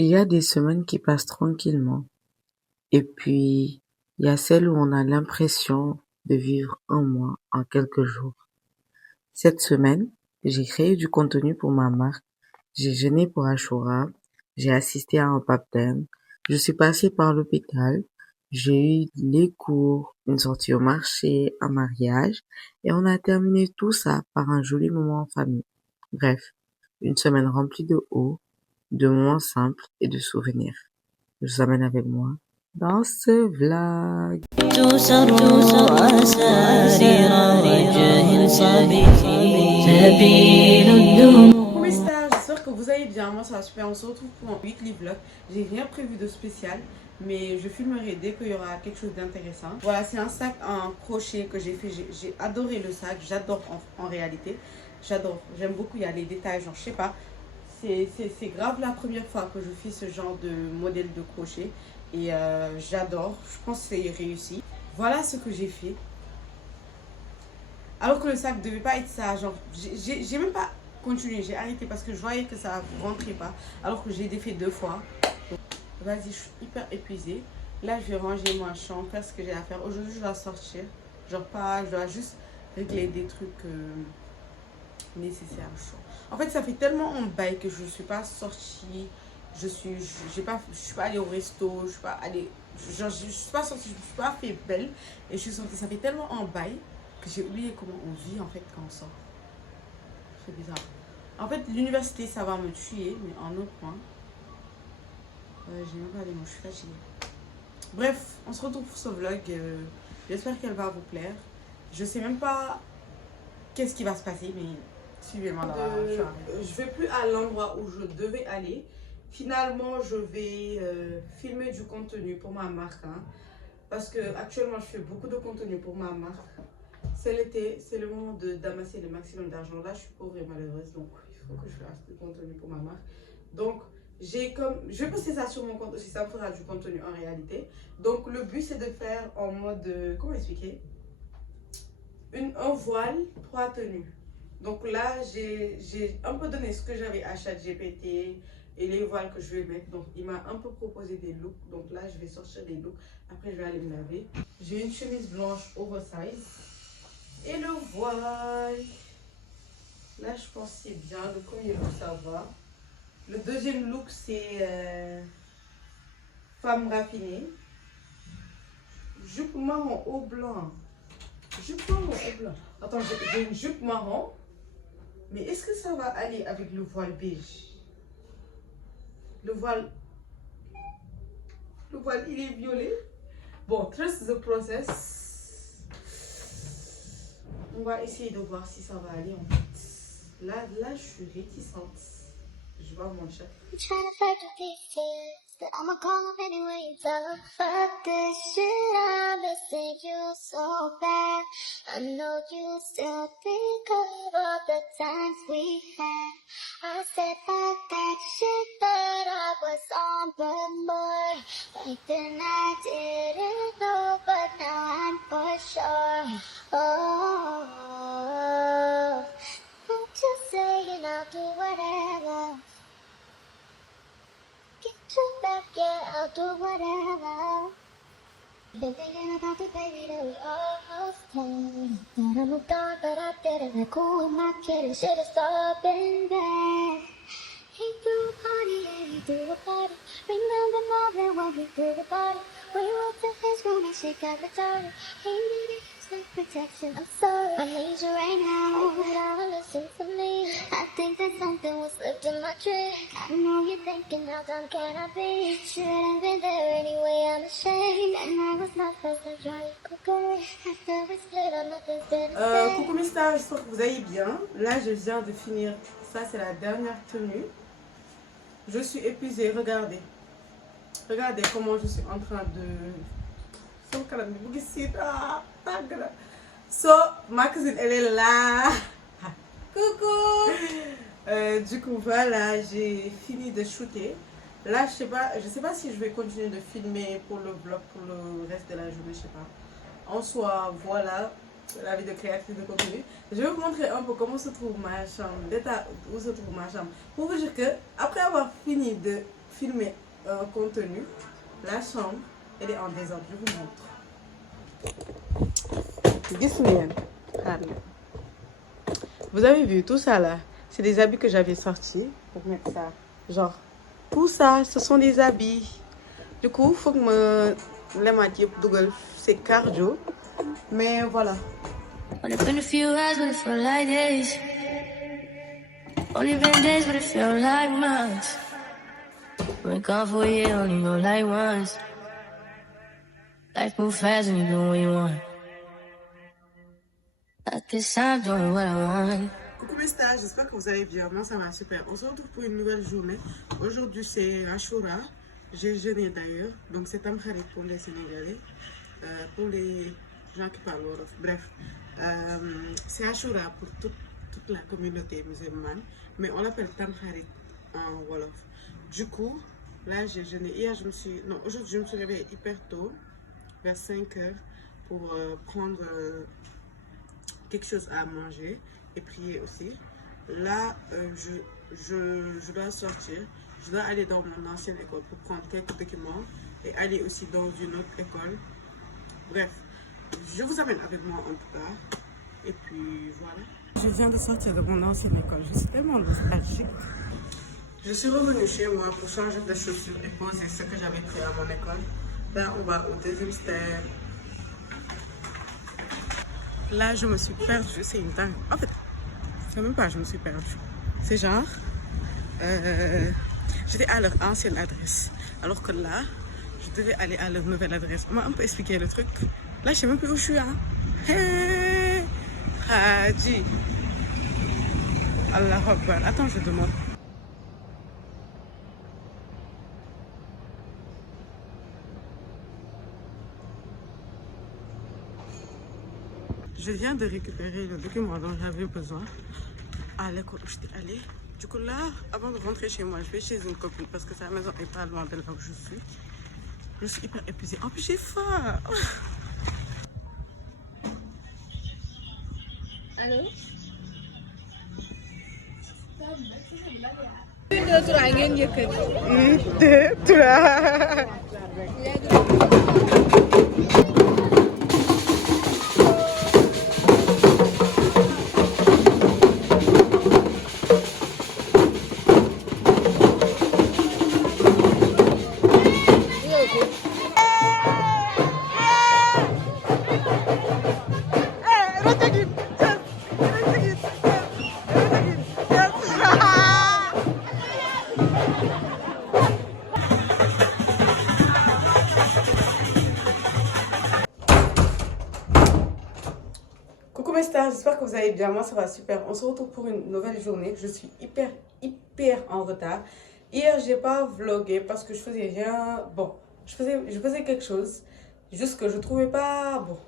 Il y a des semaines qui passent tranquillement, et puis il y a celles où on a l'impression de vivre un mois en quelques jours. Cette semaine, j'ai créé du contenu pour ma marque, j'ai jeûné pour Ashura, j'ai assisté à un baptême, je suis passée par l'hôpital, j'ai eu les cours, une sortie au marché, un mariage, et on a terminé tout ça par un joli moment en famille. Bref, une semaine remplie de hauts, de moments simples et de souvenirs. Je vous amène avec moi dans ce vlog. Comment ça, j'espère que vous allez bien, moi ça va super, on se retrouve pour un weekly vlog. J'ai rien prévu de spécial, mais je filmerai dès qu'il y aura quelque chose d'intéressant. Voilà, c'est un sac en crochet que j'ai fait, j'ai adoré le sac, j'adore en réalité. J'adore, j'aime beaucoup, il y a les détails, genre je sais pas. C'est grave la première fois que je fais ce genre de modèle de crochet et j'adore, je pense que c'est réussi. Voilà ce que j'ai fait. Alors que le sac devait pas être ça, genre j'ai même pas continué, j'ai arrêté parce que je voyais que ça rentrait pas. Alors que j'ai défait 2 fois. Donc, vas-y, je suis hyper épuisée. Là, je vais ranger ma chambre, faire ce que j'ai à faire. Aujourd'hui, je dois sortir. Genre pas, je dois juste régler des trucs nécessaires. En fait, ça fait tellement en bail que je suis pas sortie. Je suis pas allée au resto, je suis pas allée, genre, je suis pas sortie, je me suis pas fait belle. Et je suis sortie, ça fait tellement en bail que j'ai oublié comment on vit en fait quand on sort. C'est bizarre. En fait, l'université, ça va me tuer, mais en autre point, j'ai même pas les mots, je suis fatiguée. Bref, on se retrouve pour ce vlog. J'espère qu'elle va vous plaire. Je sais même pas qu'est-ce qui va se passer, mais suivez-moi là. Je vais plus à l'endroit où je devais aller. Finalement, je vais filmer du contenu pour ma marque. Hein, parce que actuellement, je fais beaucoup de contenu pour ma marque. C'est l'été, c'est le moment d'amasser le maximum d'argent. Là, je suis pauvre et malheureuse, donc il faut que je fasse du contenu pour ma marque. Donc, je vais poster ça sur mon compte aussi, ça me fera du contenu en réalité. Donc, le but, c'est de faire en mode, comment expliquer, un voile, 3 tenues. Donc là, j'ai un peu donné ce que j'avais à ChatGPT et les voiles que je vais mettre. Donc, il m'a un peu proposé des looks. Donc là, je vais sortir des looks. Après, je vais aller me laver. J'ai une chemise blanche oversize. Et le voile. Là, je pense que c'est bien. Le premier look, ça va. Le deuxième look, c'est femme raffinée. Jupe marron au blanc. Jupe marron au blanc. Attends, j'ai une jupe marron. Mais est-ce que ça va aller avec le voile beige? Le voile, il est violet. Bon, trust the process. On va essayer de voir si ça va aller en fait. Là, je suis réticente. Je vais mentir. But I'ma call him anyway and tell him, fuck this shit, I'm missing you so bad. I know you still think of all the times we had. I said fuck that shit, but I was on the board. Like then I didn't know, but now I'm for sure. Oh, I'm just saying I'll do whatever. Get you back, yeah, I'll do whatever. Been thinking about the baby that we almost had. Thought I moved on, but I didn't. Like, who am I kidding? Should've stopped been bad. He threw a party, yeah, he threw a party. Remember more than when we threw the party. We went to his room and shit got retarded. He needed his protection, I'm sorry. I need you right now, but I don't listen to me. I think that something was slipped in my trick. I know you're thinking, how dumb can I be? Should've been there anyway, I'm ashamed. And I was not supposed to try to go. After we split up, nothing's been the same. Coucou mes stars, j'espère que vous allez bien. Là, je viens de finir. Ça, c'est la dernière tenue. Je suis épuisée, regardez. Regardez comment je suis en train de... So, ma cousine, elle est là. Coucou. Du coup, voilà, j'ai fini de shooter. Là, je sais pas si je vais continuer de filmer pour le vlog, pour le reste de la journée, je sais pas. En soi, voilà, la vie de créatrice de contenu. Je vais vous montrer un peu comment se trouve ma chambre, l'état où se trouve ma chambre. Pour vous dire que, après avoir fini de filmer un contenu. La chambre, elle est en désordre. Je vous montre. Vous avez vu tout ça là? C'est des habits que j'avais sortis pour mettre ça. Genre, tout ça, ce sont des habits. Du coup, il faut que me les matières Google, c'est cardio. Mais voilà. Only been a few hours, but it felt like days. Only been days, but it felt like months. Been gone for a year, only know like once. Life move fast and you do what you want. At this time, doing what I want. Coucou mes stars, j'espère que vous allez bien. Moi ça va super. On se retrouve pour une nouvelle journée. Aujourd'hui c'est Ashura. J'ai jeûné d'ailleurs. Donc c'est Tamkharit pour les Sénégalais. Pour les gens qui parlent Wolof. Bref, c'est Ashura pour toute la communauté musulmane. Mais on l'appelle Tamkharit en Wolof. Du coup, là j'ai jeûné. Aujourd'hui je me suis réveillée hyper tôt, vers 5 heures, pour prendre quelque chose à manger et prier aussi. Là, je dois sortir. Je dois aller dans mon ancienne école pour prendre quelques documents et aller aussi dans une autre école. Bref, je vous amène avec moi en tout cas. Et puis voilà. Je viens de sortir de mon ancienne école. Je suis tellement nostalgique. Je suis revenue chez moi pour changer de chaussures et poser ce que j'avais pris à mon école. Là, on va au deuxième step. Là, je me suis perdue. C'est une dingue. En fait, c'est même pas je me suis perdue. C'est genre, j'étais à leur ancienne adresse. Alors que là, je devais aller à leur nouvelle adresse. On m'a un peu expliqué le truc. Là, je sais même plus où je suis. Hein. Hey, Haji. Allahu Akbar. Attends, je demande. Je viens de récupérer le document dont j'avais besoin à l'école où j'étais allée. Du coup là, avant de rentrer chez moi, je vais chez une copine parce que sa maison est pas loin de là où je suis. Je suis hyper épuisée. En plus j'ai faim. Allô? Coucou mes stars, j'espère que vous allez bien. Moi ça va super. On se retrouve pour une nouvelle journée. Je suis hyper en retard. Hier j'ai pas vlogué parce que je faisais rien. Bon, je faisais quelque chose. Juste que je trouvais pas bon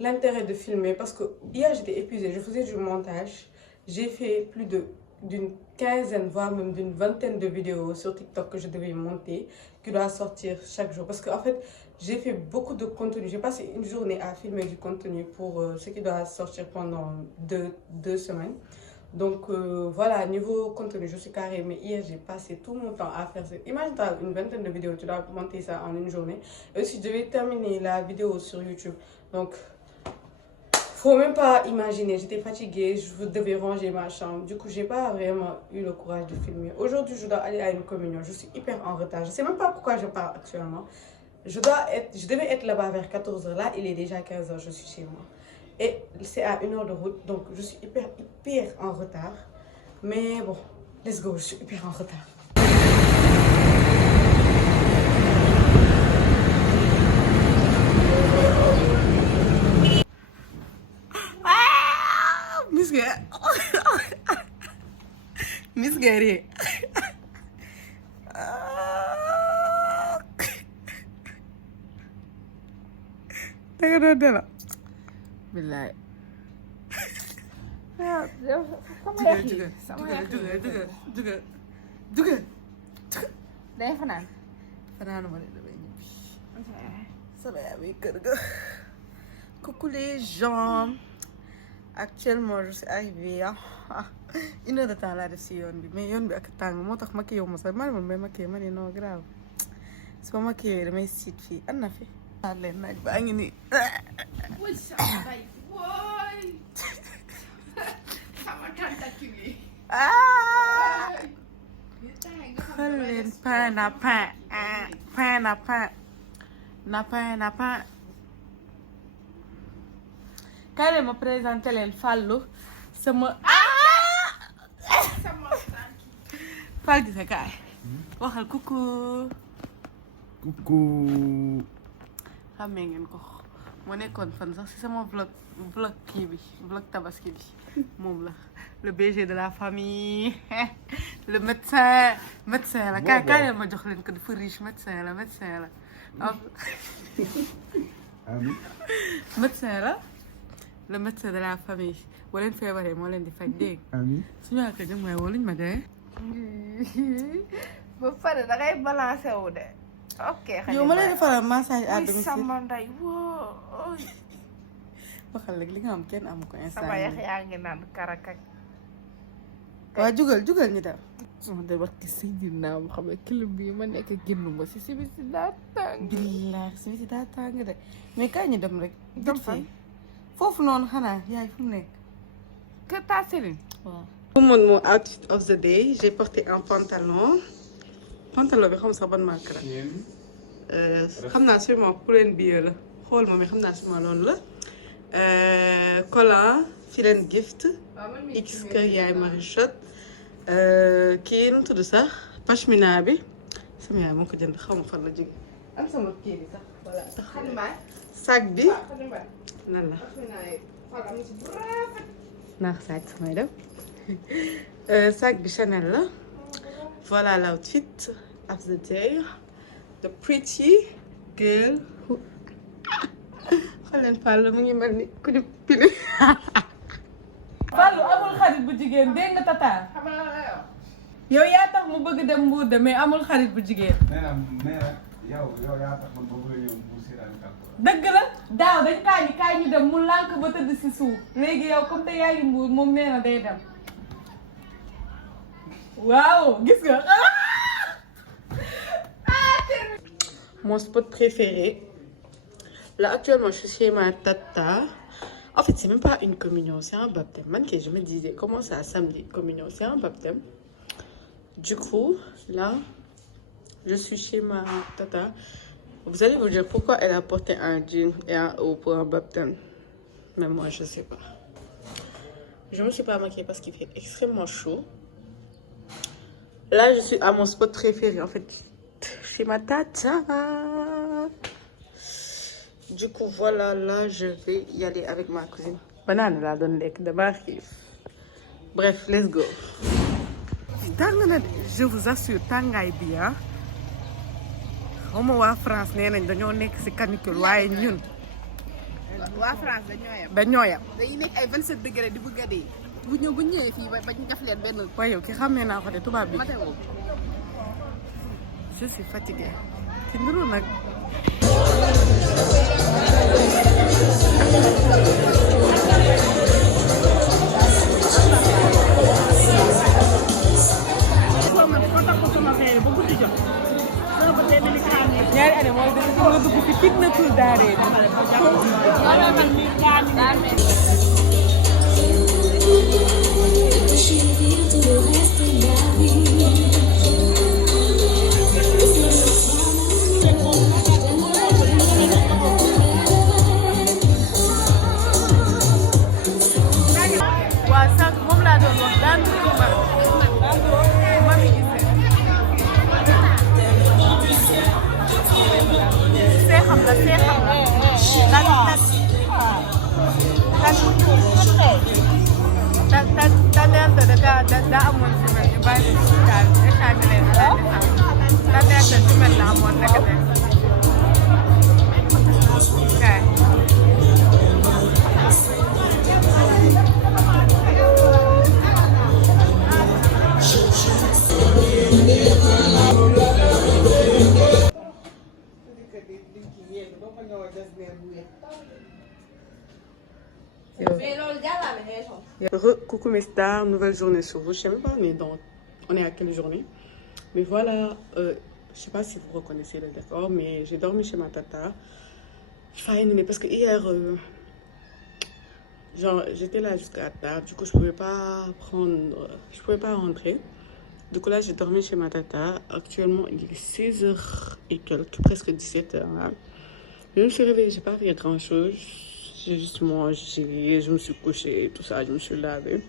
l'intérêt de filmer parce que hier j'étais épuisée. Je faisais du montage. J'ai fait plus d'une quinzaine, voire même d'une vingtaine de vidéos sur TikTok que je devais monter, qui doit sortir chaque jour. Parce qu'en fait, j'ai fait beaucoup de contenu. J'ai passé une journée à filmer du contenu pour ce qui doit sortir pendant deux semaines. Donc voilà, niveau contenu, je suis carré. Mais hier, j'ai passé tout mon temps à faire ça. Imagine, tu as une vingtaine de vidéos, tu dois monter ça en une journée. Et aussi, je devais terminer la vidéo sur YouTube. Donc, faut même pas imaginer, j'étais fatiguée, je devais ranger ma chambre. Du coup, j'ai pas vraiment eu le courage de filmer. Aujourd'hui, je dois aller à une communion. Je suis hyper en retard. Je sais même pas pourquoi je pars actuellement. Je devais être là-bas vers 14 h. Là, il est déjà 15 h. Je suis chez moi. Et c'est à 1 heure de route. Donc, je suis hyper en retard. Mais bon, let's go. Je suis hyper en retard. Miss Gary. Danga doon dela. Billaay. Dugal. Day fanaan. Fanaanu ma ne damay ñibbi. Sama yaa ngi kër ga. Coucou les gens. Actuellement, je suis arrivée 1 heure de temps laa def si yoon bi mais yoon bi ak tàng moo tax maquillé wu ma sax man may maquillé ma ne non grave su ma maquillé damay siit fii an na fi. waaw leen naaj baa ngi nii. xool leen pain na pain pain na pain na pain na pain. kaay leen ma présenté leen Fallou sama. Fall gis nga kaay. waxal coucou. coucou. xamee ngeen ko moo nekkoon fan sax si sama vlog kii bi vlog tabaski bi moom la le BG de la famille le médecin la kaay ma jox leen ko dafa riche médecin la médecin la le médecin de la famille boo leen feebaree moo leen di faj dégg suñu ak jëm mooy woluñ ma dee ba pare da ngay balancé wu de. ok xëy yow ma lay defaral massage à domicile sama nday woo. waxal léegi li nga am kenn amu ko instant sama yax yaa ngi naan karakak. waaw jugal ñu dem. sama de wax ki Seydina Muhammad kilim bi ma nekk génnu ma si si daa tàng. billahi si daa tàng de mais kaay ñu dem rek. dem fan foofu noonu xanaa yaay fu mu nekk. Kër Ta Céline. waaw. pour mon outfit of the day j'ai porté un pantalon bi xam sax ban marque la. xam naa sûrement Pull&Bear bio la xool ma mais xam naa sûrement loolu la. collant Filen Gift. X Kër Yaay Marichot. kii nu mu tudd sax pashmina bi sama yaay moo ko jënd xaw ma fan la jóge am sama kii bi sax voilà sac bi lan la naax sac samay dem sac bi Chanel la voilà l'outfit of the day the pretty girl xool leen Fallou mu ngi mel ni ku ñu pini Fallou amul xarit bu jigéen dégg nga tata yow yaa tax mu bëgg dem Mbour de mais amul xarit bu jigéen. nee na yow yaa tax man ba bëgg ñëw Mbour si daal dëgg la daaw dañ kaay ñu dem mu lànk ba tëdd si suuf léegi yow comme te yaa ngi Mbour moom nee na day dem waaw gis nga. Mon spot préféré là actuellement je suis chez ma tata. En fait, c'est même pas une communion, c'est un baptême. Man, je me disais, comment ça, samedi, communion, c'est un baptême. Du coup, là, je suis chez ma tata. Vous allez vous dire pourquoi elle a porté un jean et un haut pour un baptême. Mais moi, je sais pas. Je me suis pas maquillée parce qu'il fait extrêmement chaud. Là, je suis à mon spot préféré, en fait. Chez ma tata. Du coup, voilà, là, je vais y aller avec ma cousine. Banane, là, donne les de marque. Bref, let's go. Je vous assure, tangay bien. Au moins, France, nous sommes en canicule. Ñun. waa France dañoo yam. dañuy nekk ay 27 degré di bëgg a dee. bu ñëwee fii ba ñu def leen benn. waaye yow ki xamee naa ko de tubaab bi. météo. Je suis fatiguée. ci ndiru nag. ñaari année mooy dëgg nga dugg ci fitnatul daaree waa sànq moom laa doon wax daan mami seexam la tànneerte da amoon semaine ñu bàyyi ko ci taal échange leen tànneerte semaine la amoon nekkate kaay Coucou mes stars, nouvelle journée sur vous. Je sais même pas on est à quelle journée. Mais voilà, je sais pas si vous reconnaissez le décor, mais j'ai dormi chez ma tata. Fine, parce que hier, genre j'étais là jusqu'à tard, du coup je pouvais pas rentrer. Du coup là j'ai dormi chez ma tata. Actuellement il est 16h et quelques, presque 17h. Hein. Je me suis réveillée, j'ai pas fait grand chose. J'ai juste mangé, je me suis couchée, tout ça, je me suis lavée.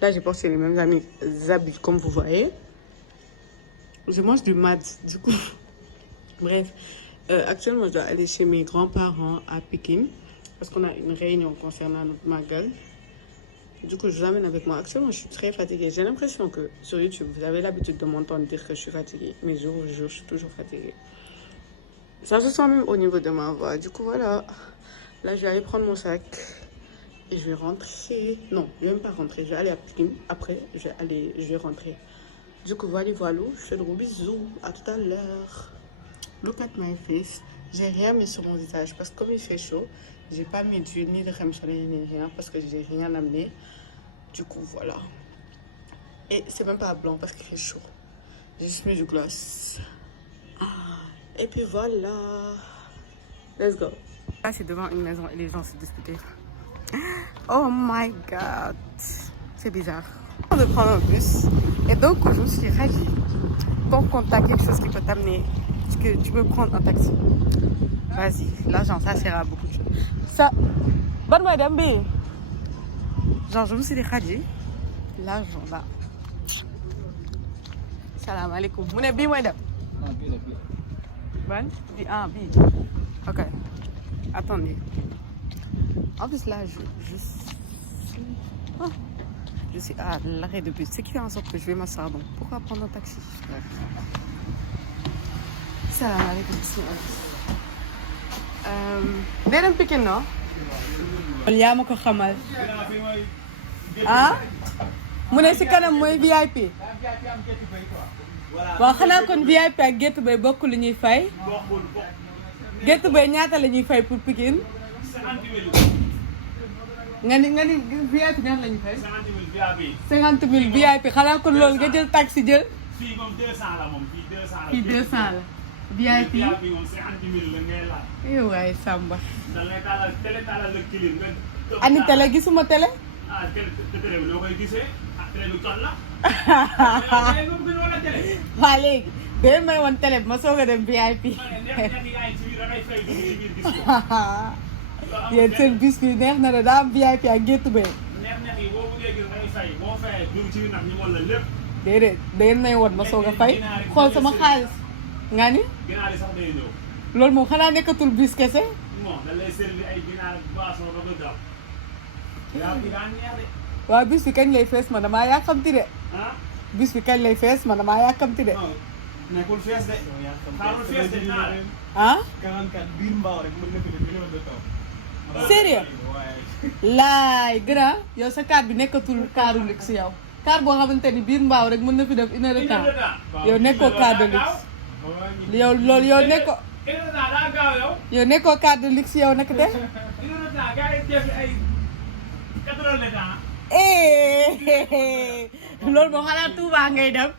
Là, j'ai porté les mêmes habits, comme vous voyez. Je mange du mad, du coup. Bref, actuellement, je dois aller chez mes grands-parents à Pékin. Parce qu'on a une réunion concernant notre magal. Du coup, je vous amène avec moi. Actuellement, je suis très fatiguée. J'ai l'impression que sur YouTube, vous avez l'habitude de m'entendre dire que je suis fatiguée. Mais je vous jure, je suis toujours fatiguée. Ça se sent même au niveau de ma voix. Du coup, voilà. Là, je vais aller prendre mon sac et je vais rentrer. Non, je vais même pas rentrer. Je vais aller à Pékin. Après, je vais rentrer. Du coup, voilà. Je fais de gros bisous. À tout à l'heure. Look at my face. J'ai rien mis sur mon visage parce que comme il fait chaud, j'ai pas mis d'huile ni de crème solaire ni rien parce que j'ai rien amené. Du coup, voilà. Et c'est même pas blanc parce qu'il fait chaud. J'ai juste mis du gloss. Et puis voilà. Let's go. Là, c'est devant une maison et les gens se disputaient. Oh my god. C'est bizarre. On va prendre un bus. Et donc, je me suis ravie. Donc, quand tu as quelque chose qui peut t'amener, que tu peux prendre un taxi. Vas-y. L'argent, ça sert à beaucoup de choses. Ça. Bonne madame B. Genre, je me suis dit, l'argent là. Salam alaikum. Vous êtes bien, madame? Bonne? Bi. Ok. Attendez. En plus là, je suis à l'arrêt de bus. Ce qui fait en sorte que je vais m'asseoir. Donc pourquoi prendre un taxi? Salam alaikum. Deden Pékin, non? yaa ma ko xamal. Ah? mu ne si kanam mooy VIP. waaw xanaa kon VIP ak Gétt Bay bokk lu ñuy fay. Gétt Bay ñaata la ñuy fay pour Pikine. nga ni VIP ñaata la ñuy fay. 50 000 VIP xanaa kon loolu nga jël taxi jël. fii moom 200 la moom fii 200 la. fii 200 la. VIP moom 50 000 la ngay laaj. waay Samba. da ngay taalal télé taalal la kilim nga. ani télé gisuma télé. ah télé bi noo koy gisee ah télé bi ton la. waa léegi day may woon télé bi ma soog a dem VIP. yéen seen bus bi neex na de daa am VIP ak Gétt Bay. neex yi boo bëggee gis dangay fay boo fayee dugg ci biir nag ñu mën la lépp. déedéet day may woon ma soog a fay xool sama xaalis. nga ni. ginaar yi sax day ñëw. loolu moom xanaa nekkatul bus kese. non da lay servi ay ginaar boisson ba nga gaaw. yaa ngi daan neex de. waaw bus bi kañ lay fees ma damaa yàkkamti de. ah. bus bi kañ lay fees ma damaa yàkkamti de. non nekkul fees de. xaarul fees de naa de. ah. 44 biir mbaaw rek mën na fi def million de taw. sérieux. laay grand yow sa carte bi nekkatul carte de luxe yow. carte boo xamante ni biir mbaaw rek mën na fi def 1 heure de temps. yow nekkoo carte de luxe. yow loolu yow nekkoo. yow nekkoo carte de luxe yow naka te. loolu moom xanaa Touba ngay dem.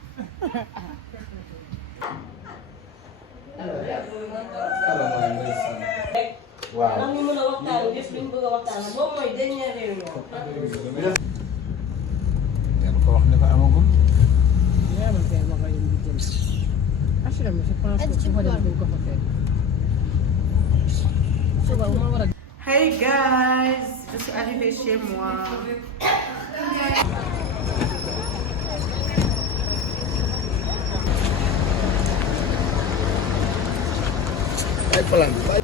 waaw ndax ñu mën a waxtaan gis li ñu bëgg a waxtaan moom mooy dernière réunion. ngeen ko wax ne ko amagum. Hey guys, je suis arrivée chez moi. ay plan bi.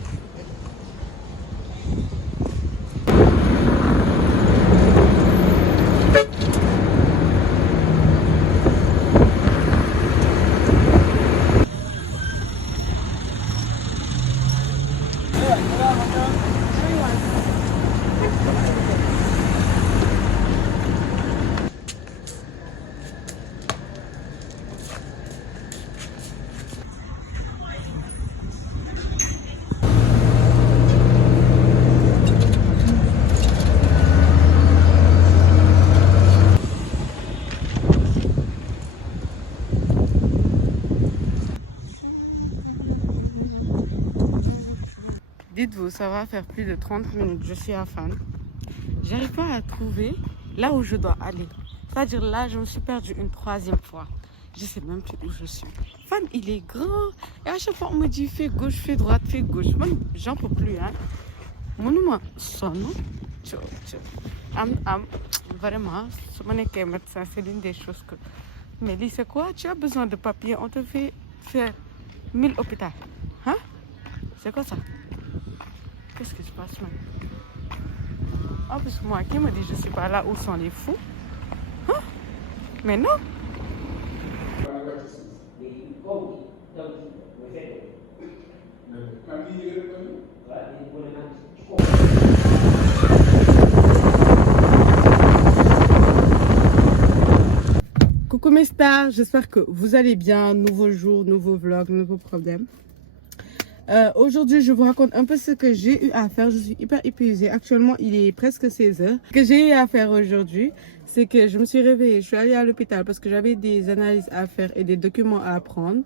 Dites-vous, ça va faire plus de 30 minutes, je suis à Fann. J'arrive pas à trouver là où je dois aller. C'est-à-dire là, je me suis perdue une 3e fois. Je sais même plus où je suis. Fann, il est grand. Et à chaque fois, on me dit fais gauche, fais droite, fais gauche. Moi, j'en peux plus. Hein. Mon nom, sonne. Vraiment, si on est médecin, c'est l'une des choses que. Mais Lise, c'est quoi? Tu as besoin de papier, on te fait faire 1000 hôpitaux. Hein? C'est quoi ça? Qu'est-ce qui se passe même? En plus, moi, qui me dit je ne suis pas là où sont les fous? Hein? Mais non! Coucou mes stars, j'espère que vous allez bien. Nouveau jour, nouveau vlog, nouveau problème. Aujourd'hui, je vous raconte un peu ce que j'ai eu à faire. Je suis hyper épuisée. Actuellement, il est presque 16 h. Ce que j'ai eu à faire aujourd'hui, c'est que je me suis réveillée. Je suis allée à l'hôpital parce que j'avais des analyses à faire et des documents à prendre.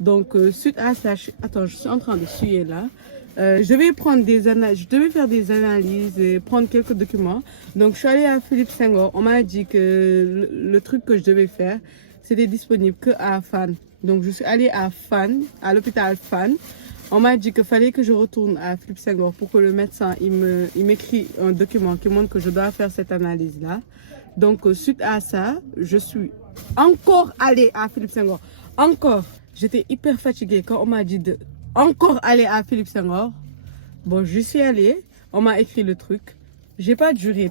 Donc, suite à ça, attends, je suis en train de suer là. Je vais prendre des analyses, je devais faire des analyses et prendre quelques documents. Donc, je suis allée à Philippe Senghor. On m'a dit que le truc que je devais faire, c'était disponible que à Fann. Donc, je suis allée à Fann, à l'hôpital Fann. On m'a dit qu'il fallait que je retourne à Philippe Senghor pour que le médecin il m'écrit un document qui montre que je dois faire cette analyse-là. Donc, suite à ça, je suis encore allée à Philippe Senghor. Encore. J'étais hyper fatiguée quand on m'a dit de encore aller à Philippe Senghor. Bon, je suis allée. On m'a écrit le truc. J'ai pas duré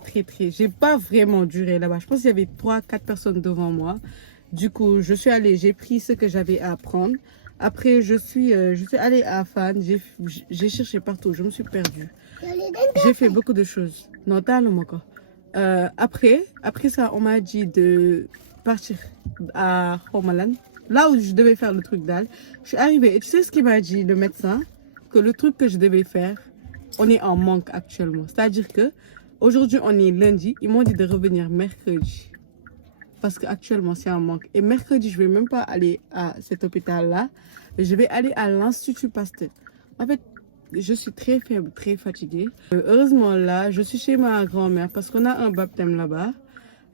j'ai pas vraiment duré là-bas. Je pense qu'il y avait 3-4 personnes devant moi. Du coup, je suis allée, j'ai pris ce que j'avais à prendre. Après, je suis allée à Fann, j'ai cherché partout, je me suis perdue. J'ai fait beaucoup de choses. Non, t'as le encore. Après ça, on m'a dit de partir à Homeland, là où je devais faire le truc d'Al. Je suis arrivée et tu sais ce qu'il m'a dit, le médecin? Que le truc que je devais faire, on est en manque actuellement. C'est-à-dire que aujourd'hui, on est lundi, ils m'ont dit de revenir mercredi. Parce qu'actuellement, c'est un manque. Et mercredi, je ne vais même pas aller à cet hôpital-là. Je vais aller à l'Institut Pasteur. En fait, je suis très faible, très fatiguée. Heureusement, là, je suis chez ma grand-mère parce qu'on a un baptême là-bas.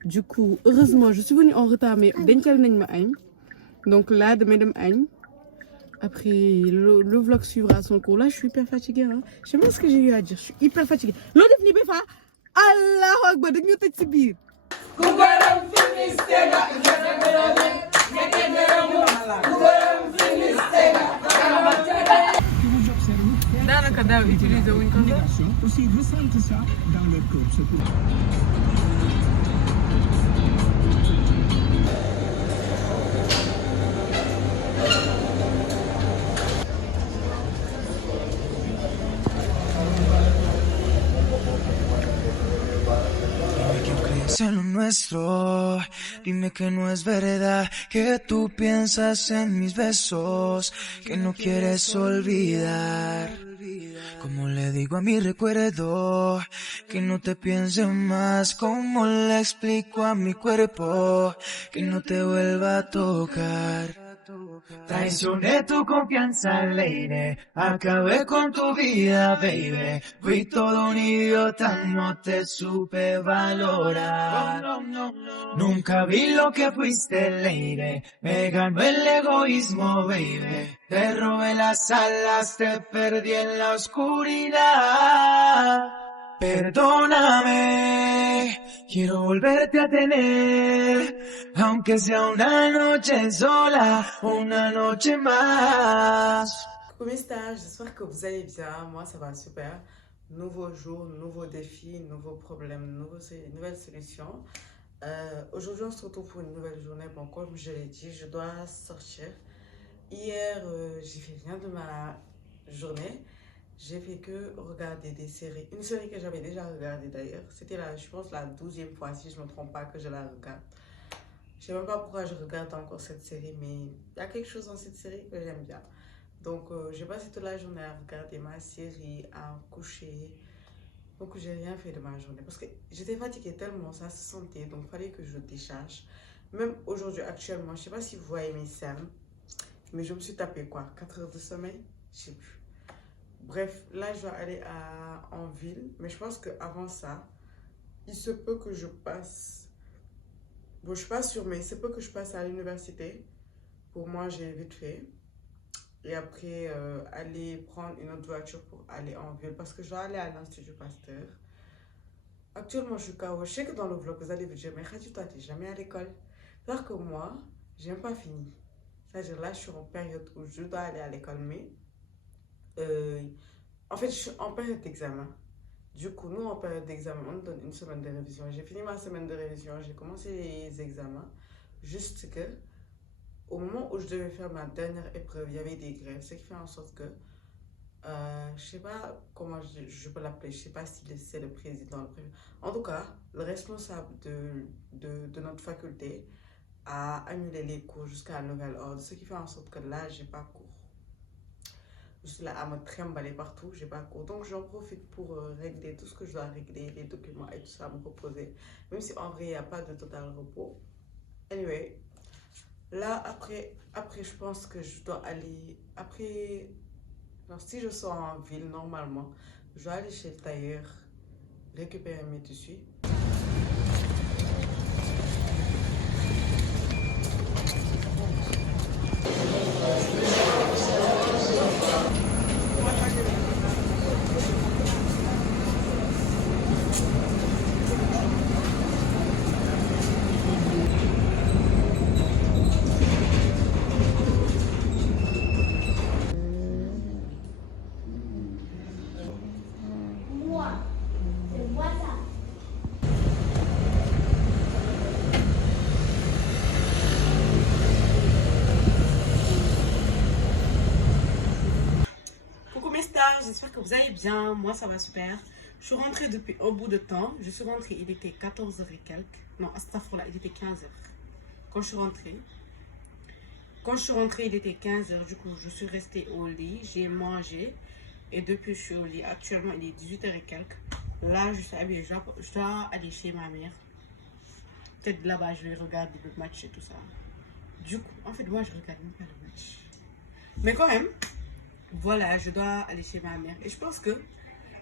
Du coup, heureusement, je suis venue en retard, mais donc là, de Madame Agne. Après, le vlog suivra son cours. Là, je suis hyper fatiguée. Hein. Je sais pas ce que j'ai eu à dire. Je suis hyper fatiguée. L'autre est venu faire Allahu Akbar, de nous tête bir. Daanaka daaw utiliser wuñ ko aussi ressentent ça dans leur corps. En lo nuestro, dime que no es verdad, que tú piensas en mis besos, que no quieres olvidar. Como le digo a mi recuerdo, que no te piense más, como le explico a mi cuerpo, que no te vuelva a tocar. Traicioné tu confianza, lady, acabé con tu vida, baby. Fui todo un idiota, no te supe valorar. Nunca vi lo que fuiste, lady, me ganó el egoísmo, baby. Te robé las alas, te perdí en la oscuridad. Perdóname, quiero volverte a tener, aunque sea una noche sola, una noche más. Coucou mes stars, j'espère que vous allez bien. Moi ça va super. Nouveau jour, nouveau défi, nouveau problème, nouvelle solution. Aujourd'hui on se retrouve pour une nouvelle journée. Bon, comme je l'ai dit, je dois sortir. Hier, j'ai fait rien de ma journée. J'ai fait que regarder des séries. Une série que j'avais déjà regardée d'ailleurs. C'était je pense la 12e fois si je ne me trompe pas que je la regarde. Je ne sais même pas pourquoi je regarde encore cette série, mais il y a quelque chose dans cette série que j'aime bien. Donc j'ai passé toute la journée à regarder ma série, à coucher. Donc j'ai rien fait de ma journée parce que j'étais fatiguée tellement, ça se sentait. Donc il fallait que je décharge. Même aujourd'hui actuellement, je ne sais pas si vous voyez mes scènes, mais je me suis tapé quoi, 4 heures de sommeil, je ne sais plus. Bref, là, je dois aller en ville. Mais je pense qu'avant ça, il se peut que je passe... Bon, je suis pas sûre, mais il se peut que je passe à l'université pour manger vite fait. Et après, aller prendre une autre voiture pour aller en ville. Parce que je dois aller à l'Institut Pasteur. Actuellement, je suis KO. Je sais que dans le vlog, vous allez vous dire, mais Khadija, toi, t'es jamais à l'école. Alors que moi, j'ai même pas fini. C'est-à-dire, là, je suis en période où je dois aller à l'école, mais... en fait, je suis en période d'examen. Du coup, nous, en période d'examen, on nous donne une semaine de révision. J'ai fini ma semaine de révision, j'ai commencé les examens. Juste que, au moment où je devais faire ma dernière épreuve, il y avait des grèves. Ce qui fait en sorte que, je sais pas comment je peux l'appeler, je sais pas si c'est le président. En tout cas, le responsable de notre faculté a annulé les cours jusqu'à nouvel ordre. Ce qui fait en sorte que là, j'ai pas cours. Je suis là à me trimballer partout, j'ai pas cours. Donc j'en profite pour régler tout ce que je dois régler, les documents et tout ça, me reposer. Même si en vrai, il n'y a pas de total repos. Anyway, là, après je pense que je dois aller... Après, alors, si je sors en ville, normalement, je dois aller chez le tailleur, récupérer mes tissus. J'espère que vous allez bien, moi ça va super. Je suis rentrée depuis un bout de temps. Je suis rentrée, il était 14h et quelques. Non, astaghfirullah, il était 15h. Quand je suis rentrée, il était 15h. Du coup, je suis restée au lit, j'ai mangé. Et depuis, je suis au lit. Actuellement, il est 18h et quelques. Là, je suis habillée, je dois aller chez ma mère. Peut-être là-bas, je vais regarder le match et tout ça. Du coup, en fait, moi, je regarde même pas le match. Mais quand même... Voilà, je dois aller chez ma mère. Et je pense que,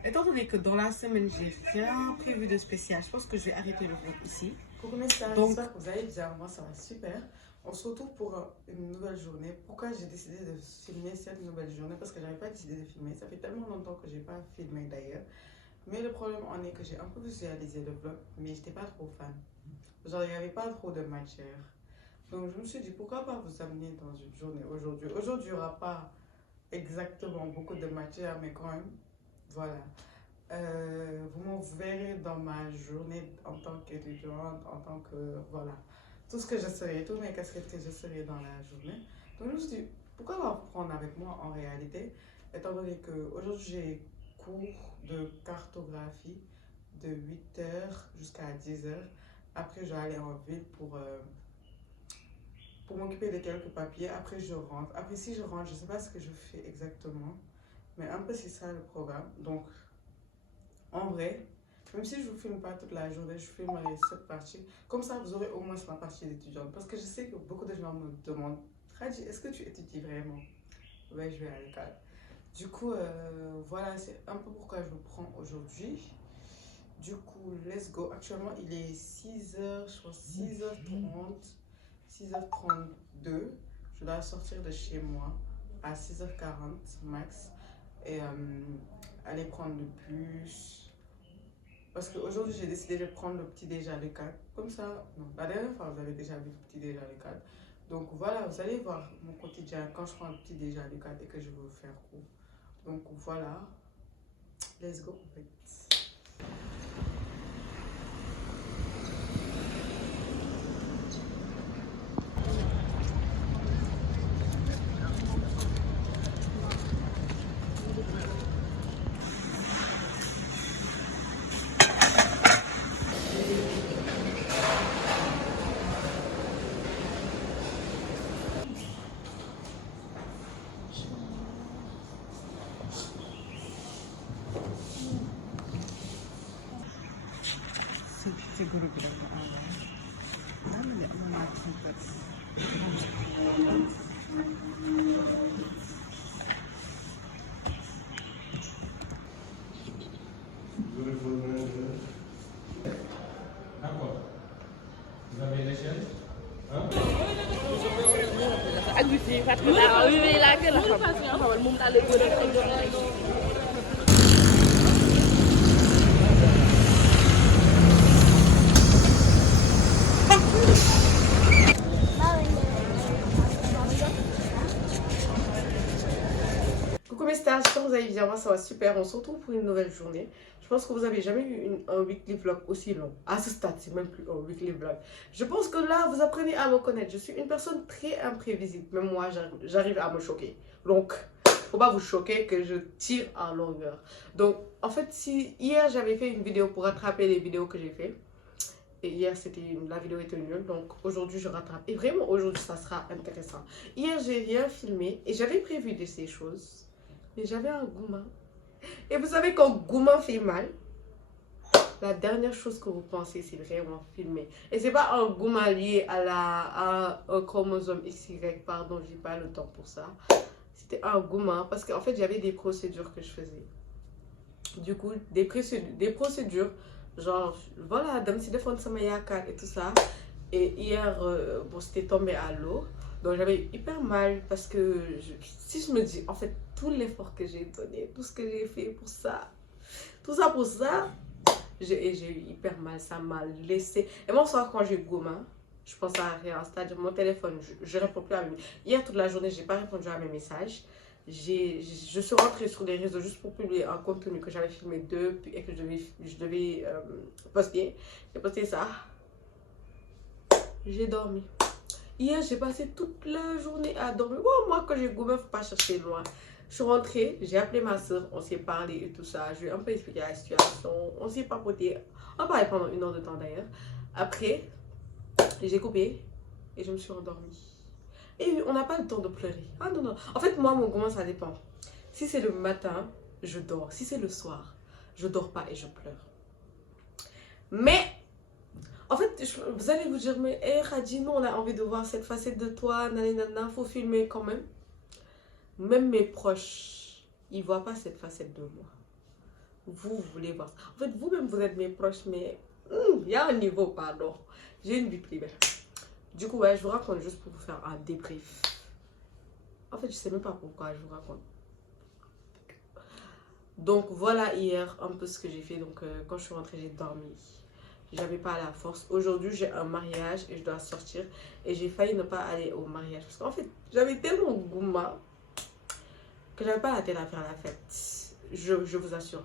étant donné que dans la semaine, j'ai rien prévu de spécial, je pense que je vais arrêter le vlog ici. Coucou mes stars, j'espère que vous allez bien. Moi, ça va super. On se retrouve pour une nouvelle journée. Pourquoi j'ai décidé de filmer cette nouvelle journée? Parce que je n'avais pas décidé de filmer. Ça fait tellement longtemps que je n'ai pas filmé d'ailleurs. Mais le problème en est que j'ai un peu visualisé le vlog, mais je n'étais pas trop fan. Genre, il n'y avait pas trop de matière. Donc, je me suis dit, pourquoi pas vous amener dans une journée aujourd'hui? Aujourd'hui, il n'y aura pas... exactement beaucoup de matière, mais quand même, voilà. Vous me verrez dans ma journée en tant qu'étudiante, en tant que, voilà, tout ce que je serai, toutes mes casquettes que je serai dans la journée. Donc je me suis dit, pourquoi pas vous prendre avec moi en réalité, étant donné qu'aujourd'hui j'ai cours de cartographie de 8h jusqu'à 10h. Après, je vais aller en ville pour m'occuper de quelques papiers. Après, je rentre. Après, si je rentre, je ne sais pas ce que je fais exactement. Mais un peu, c'est ça le programme. Donc, en vrai, même si je ne vous filme pas toute la journée, je filmerai cette partie. Comme ça, vous aurez au moins ma partie d'étudiante. Parce que je sais que beaucoup de gens me demandent, Khadija, est-ce que tu étudies vraiment? Ouais, je vais à l'école. Du coup, voilà, c'est un peu pourquoi je vous prends aujourd'hui. Du coup, let's go. Actuellement, il est 6h, je pense 6h30. 6h32, je dois sortir de chez moi à 6h40 max et aller prendre le bus. Parce qu'aujourd'hui, j'ai décidé de prendre le petit déj à l'UCAD. Comme ça, non, la dernière fois, vous avez déjà vu le petit déj à l'UCAD. Donc voilà, vous allez voir mon quotidien quand je prends le petit déj à l'UCAD et que je veux faire cours. Donc voilà, let's go en fait. Siguro ginagawa. Ano natin ito? Coucou mes stars, j'espère que vous allez bien, moi ça va super, on se retrouve pour une nouvelle journée. Je pense que vous avez jamais eu un weekly vlog aussi long. À ce stade, c'est même plus un weekly vlog. Je pense que là, vous apprenez à me connaître. Je suis une personne très imprévisible. Même moi, j'arrive à me choquer. Donc, faut pas vous choquer que je tire en longueur. Donc, en fait, si hier, j'avais fait une vidéo pour rattraper les vidéos que j'ai fait. Et hier, la vidéo était nulle. Donc, aujourd'hui, je rattrape. Et vraiment, aujourd'hui, ça sera intéressant. Hier, j'ai rien filmé et j'avais prévu de ces choses. Mais j'avais un gourmand. Et vous savez quand gourmand fait mal, la dernière chose que vous pensez, c'est vraiment filmer. Et c'est pas un gourmand lié à un chromosome XY, pardon, j'ai pas le temps pour ça. C'était un gourmand parce qu'en fait, j'avais des procédures que je faisais. Du coup, des procédures, genre, voilà, dame si défendre sama yakar et tout ça. Et hier, bon, c'était tombé à l'eau. Donc j'avais hyper mal parce que si je me dis, en fait, tout l'effort que j'ai donné, tout ce que j'ai fait pour ça, tout ça pour ça, j'ai eu hyper mal, ça m'a laissé. Et moi, soir, quand j'ai gourmand, je pense à rien, c'est-à-dire mon téléphone, je réponds plus à mes... Hier, toute la journée, j'ai pas répondu à mes messages. Je suis rentrée sur les réseaux juste pour publier un contenu que j'avais filmé depuis et que je devais poster. J'ai posté ça. J'ai dormi. Hier, j'ai passé toute la journée à dormir. Oh, moi, quand j'ai goûté, faut pas chercher loin. Je suis rentrée, j'ai appelé ma soeur, on s'est parlé et tout ça. Je lui ai un peu expliqué la situation. On s'est papoté. On a parlé pendant 1 heure de temps d'ailleurs. Après, j'ai coupé et je me suis endormie. Et on n'a pas le temps de pleurer. Ah non, non. En fait, moi, mon gourmand, ça dépend. Si c'est le matin, je dors. Si c'est le soir, je dors pas et je pleure. Mais... en fait, vous allez vous dire, mais hey, Khady, nous on a envie de voir cette facette de toi, nanana, faut filmer quand même. Même mes proches, ils voient pas cette facette de moi. Vous voulez voir ça. En fait, vous-même, vous êtes mes proches, mais il y a un niveau, pardon. J'ai une vie privée. Du coup, ouais, je vous raconte juste pour vous faire un débrief. En fait, je sais même pas pourquoi je vous raconte. Donc, voilà hier un peu ce que j'ai fait. Donc, quand je suis rentrée, j'ai dormi. J'avais pas la force. Aujourd'hui, j'ai un mariage et je dois sortir. Et j'ai failli ne pas aller au mariage. Parce qu'en fait, j'avais tellement gourmand que j'avais pas la tête à faire la fête. Je vous assure.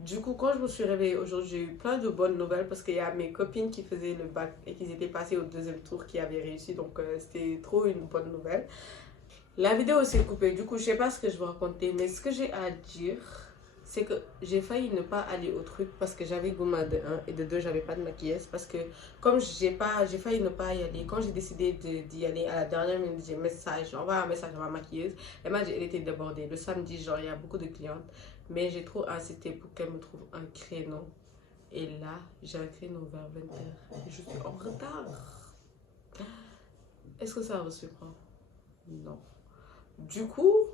Du coup, quand je me suis réveillée aujourd'hui, j'ai eu plein de bonnes nouvelles. Parce qu'il y a mes copines qui faisaient le bac et qui étaient passées au 2e tour qui avaient réussi. Donc, c'était trop une bonne nouvelle. La vidéo s'est coupée. Du coup, je sais pas ce que je vais raconter. Mais ce que j'ai à dire... c'est que j'ai failli ne pas aller au truc parce que j'avais gourmand de 1 et de 2, j'avais pas de maquilleuse. Parce que comme j'ai failli ne pas y aller, quand j'ai décidé d'y aller à la dernière minute, j'ai envoyé un message à ma maquilleuse. Elle m'a dit qu'elle était débordée. Le samedi, genre, il y a beaucoup de clientes. Mais j'ai trop insisté pour qu'elle me trouve un créneau. Et là, j'ai un créneau vers 20h. Et je suis en retard. Est-ce que ça vous surprend? Non. Du coup...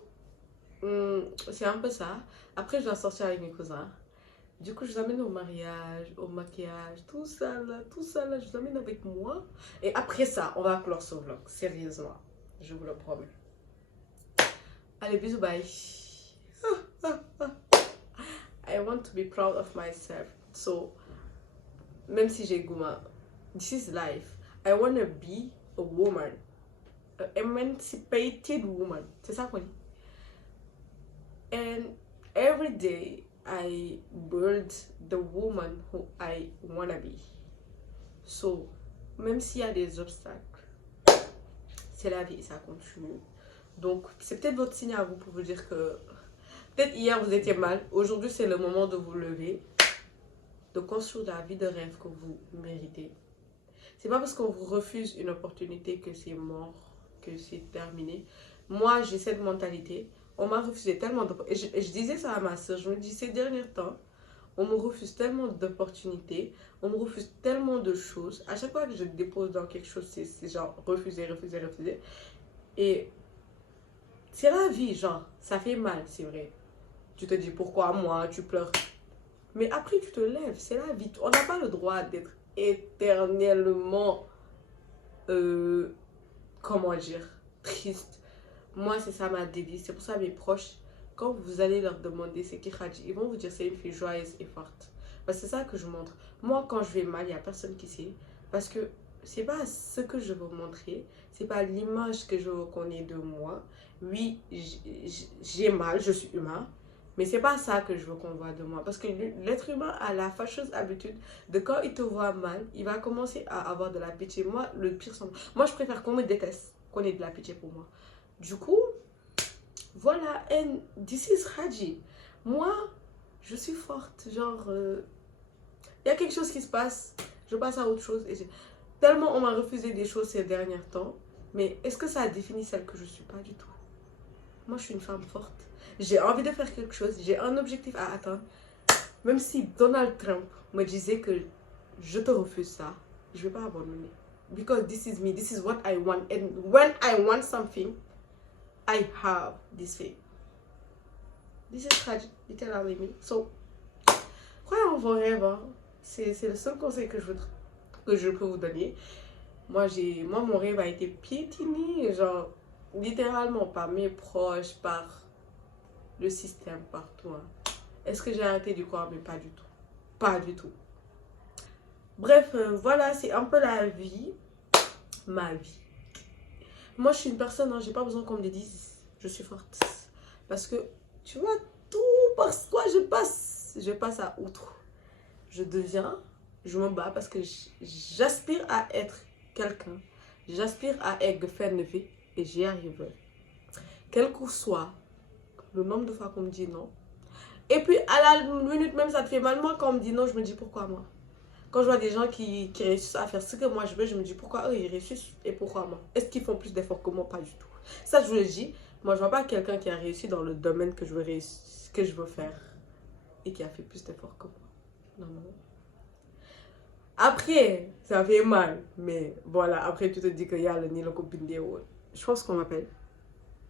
c'est un peu ça. Après, je dois sortir avec mes cousins. Du coup, je vous amène au mariage, au maquillage, tout ça là, je vous amène avec moi. Et après ça, on va clore ce vlog, sérieusement. Je vous le promets. Allez, bisous, bye. I want to be proud of myself. So, même si j'ai gourmand, this is life. I want to be a woman. An emancipated woman. C'est ça qu'on dit. And every day I build the woman who I wanna be. So, même s'il y a des obstacles, c'est la vie et ça continue. Donc, c'est peut-être votre signe à vous pour vous dire que peut-être hier vous étiez mal. Aujourd'hui, c'est le moment de vous lever, de construire la vie de rêve que vous méritez. C'est pas parce qu'on vous refuse une opportunité que c'est mort, que c'est terminé. Moi, j'ai cette mentalité. On m'a refusé tellement d'opportunités. Et je disais ça à ma soeur. Je me dis, ces derniers temps, on me refuse tellement d'opportunités. On me refuse tellement de choses. À chaque fois que je dépose dans quelque chose, c'est genre refuser. Et c'est la vie, genre. Ça fait mal, c'est vrai. Tu te dis, pourquoi moi? Tu pleures. Mais après, tu te lèves. C'est la vie. On n'a pas le droit d'être éternellement... comment dire? Triste. Moi, c'est ça ma devise. C'est pour ça mes proches, quand vous allez leur demander c'est qui Khadji, ils vont vous dire c'est une fille joyeuse et forte. Parce que c'est ça que je montre. Moi, quand je vais mal, il n'y a personne qui sait. Parce que c'est pas ce que je veux montrer. C'est pas l'image que je veux qu'on ait de moi. Oui, j'ai mal, je suis humain. Mais c'est pas ça que je veux qu'on voit de moi. Parce que l'être humain a la fâcheuse habitude de quand il te voit mal, il va commencer à avoir de la pitié. Moi, le pire, moi, je préfère qu'on me déteste, qu'on ait de la pitié pour moi. Du coup, voilà. And this is Khadji. Moi, je suis forte. Genre, il y a quelque chose qui se passe. Je passe à autre chose. Et tellement on m'a refusé des choses ces derniers temps. Mais est-ce que ça a défini celle que je suis? Pas du tout. Moi, je suis une femme forte. J'ai envie de faire quelque chose. J'ai un objectif à atteindre. Même si Donald Trump me disait que je te refuse ça, je ne vais pas abandonner. Because this is me. This is what I want. And when I want something, I have this thing. This is Khadji, literally me. So, croyez en vos rêves. Hein. C'est le seul conseil que je peux vous donner. Moi, mon rêve a été piétiné. Genre, littéralement par mes proches, par le système, par toi. Est-ce que j'ai arrêté d'y croire? Mais pas du tout. Pas du tout. Bref, voilà, c'est un peu la vie. Ma vie. Moi, je suis une personne, hein, j'ai pas besoin qu'on me le dise. Je suis forte. Parce que, tu vois, tout par quoi je passe à outre. Je me bats parce que j'aspire à être quelqu'un. J'aspire à être Fennevé et j'y arriverai. Quel que soit le nombre de fois qu'on me dit non. Et puis, à la minute même, ça te fait mal. Moi, quand on me dit non, je me dis pourquoi moi. Quand je vois des gens qui réussissent à faire ce que moi je veux, je me dis pourquoi eux ils réussissent et pourquoi moi. Est-ce qu'ils font plus d'efforts que moi? Pas du tout. Ça, je vous le dis. Moi, je vois pas quelqu'un qui a réussi dans le domaine que je veux faire et qui a fait plus d'efforts que moi. Non, non. Après, ça fait mal. Mais voilà, après, tu te dis qu'il y a le Nilo copine des autres. Je pense qu'on m'appelle.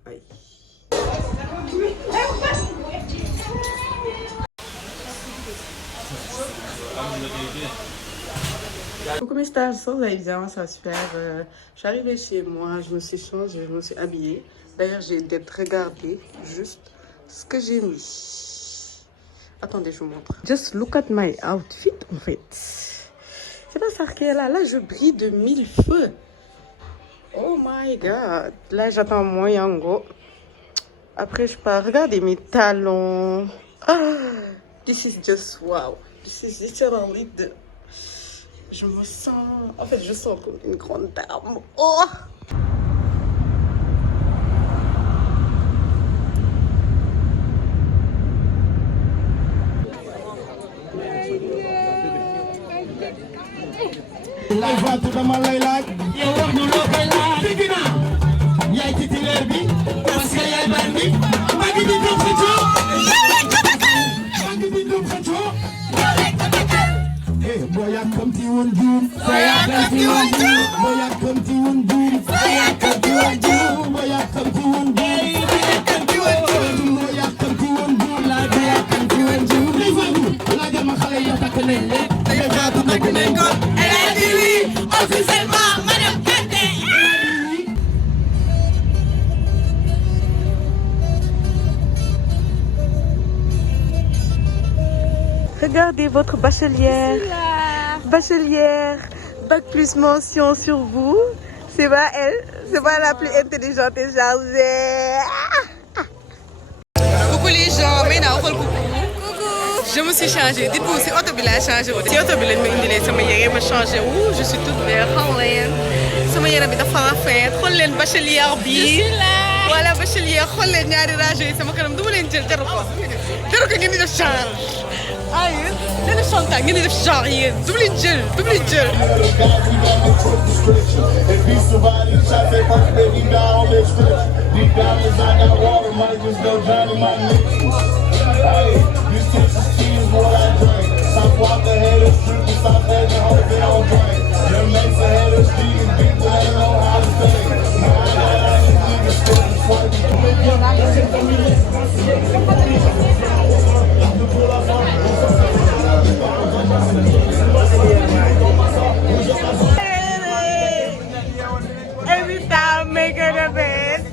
Aïe. Coucou mes stars, ça vous allez bien, ça va super. Je suis arrivée chez moi, je me suis changée, je me suis habillée. D'ailleurs, j'ai d'être regardée juste ce que j'ai mis. Attendez, je vous montre. Just look at my outfit en fait. C'est pas ça qu'elle a. Là, je brille de 1000 feux. Oh my god. Là, j'attends mon yango. Après, je pars. Regardez mes talons. Ah, this is just wow. This is literally the... Je me sens... En fait, je sens comme une grande dame. Oh! lay faatu dama lay laaj yow wax ñu loo koy laaj dégg naa yaay titulaire bi parce que yaay ban bi maa ngi di doon xëccoo maa ngi di doon xëccoo boo yàkkamti woon juum boo yàkkamti woon juum boo yàkkamti woon juum boo yàkkamti woon juum boo yàkkamti woon juum boo yàkkamti woon juum boo yàkkamti woon juum laa boo yàkkamti woon juum lay faatu laa jama xale yi takk nañ leen lay faatu takk nañ ko officiellement Madame Kanté. Regardez votre bachelière. Bachelière, bac plus mention sur vous. C'est pas elle, c'est pas la plus intelligente et chargée. Coucou les gens, maintenant on coucou. Je me suis changée. Dites-vous, c'est Autobile a changé. Si Autobile m'a indiqué ça m'a changé. Je suis toute verte. Ça m'a dit de faire fête. Xool bachelière bi. Voilà bachelière. Xool leen ñaari rajo yi sama kanam duma leen jël jaru ko ngeen di def change. Ay, leen chantal ngeen di def genre yéen duma leen jël What I drink. Stop walking haters, tripping, stop having hope they don't drink. Your mates are haters, vegan people, they don't know how to think. Now I got all these niggas spitting twerking. Every time making a best.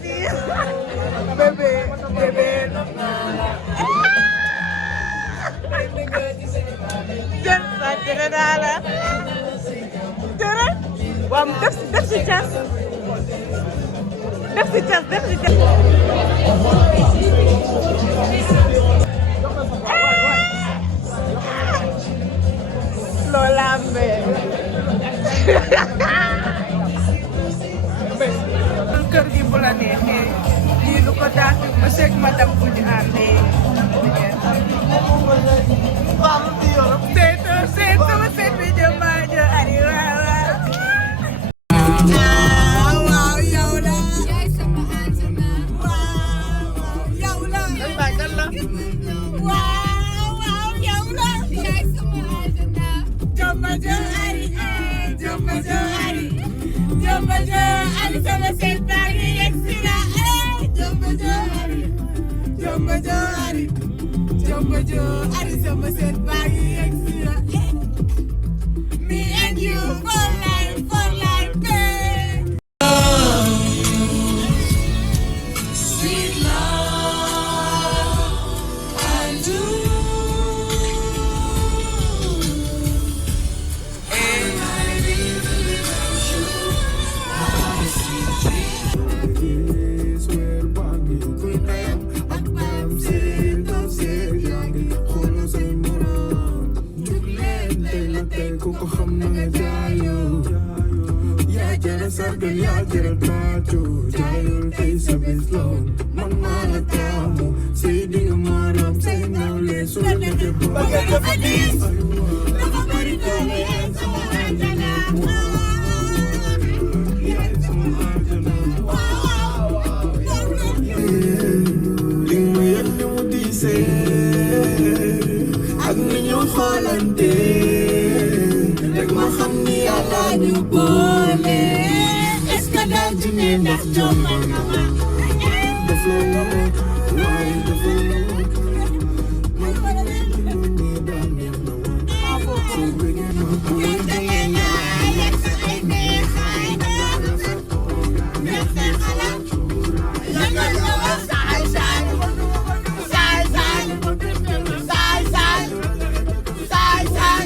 fees def di def. Loolu lambe. Kër gi bu la neexee lii lu ko daal monsieur ak madame bu ñu àndee. Sama seet bi jëm maa jëm ari waaw waaw yow la waaw yow la waaw yow la jomba jëm ari jomba jëm ari jomba jëm ari sama seet baa ngi yegg si la jomba jëm ari jomba jëm ari jomba jëm ari sama seet baa ngi yegg si la. Me and you for life, babe. Sweet love, I do. And I live without you. Kuko xam na nga jaayoo yaa jara sargal yaa jara taatu jaayul tey sa bis loon man maa la taamu say dinga maram say nawle su la nekkee bu bëgg dafa diis dafa bari doole yaay sama àjjana yaay sama àjjana li ma yëg ni mu diisee ak ni ñu xoolante rek ma xam ni yàlla ñu boole est-ce que daal di ne ndax jombal na ma daf la la waaye daf la la man ma la leen di ni daal neex na ma soo bëggee ma ko dangay naa lekk sa ay neexaay neex na xalaat yëngal na ma saay saay saay saay saay saay saay saay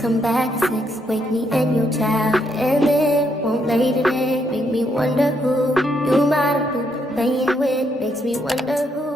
Come back at 6, wake me and your child, and then won't lay today. Make me wonder who you might have been playing with. Makes me wonder who.